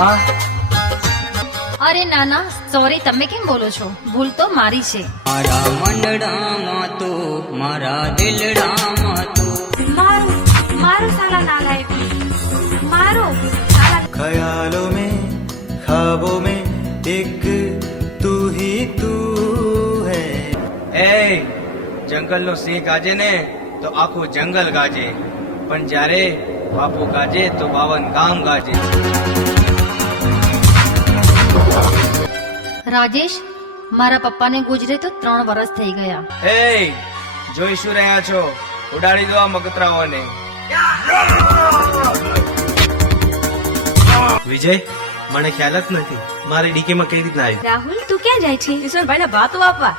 હા અરે ના ના સોરી, તમે કેમ બોલો છો? ભૂલ તો મારી છે. મારા મંડળામાં તો મારા દિલડામાં તો મારો મારો સાલા નાલાયક, મારો સાલા. ख्यालों में ख्वाबों में एक तू ही तू है। એ જંગલ નો સિંહ ગાજે ને તો આખું જંગલ ગાજે, પણ જ્યારે બાપુ ગાજે તો 52 ગામ ગાજે. રાજેશ, મારા પપ્પાને ગુજરે તો 3 વર્ષ થઈ ગયા. એ જોઈ શું રહ્યા છો? ઉડાડી દો આ મગતરાઓને. વિજય, મને ખ્યાલ જ નથી મારી ડીકીમાં કઈ રીતના આવ્યું. રાહુલ, તું ક્યાં જાય છે? ઈશ્વરભાઈ ને ભાતો આપવા.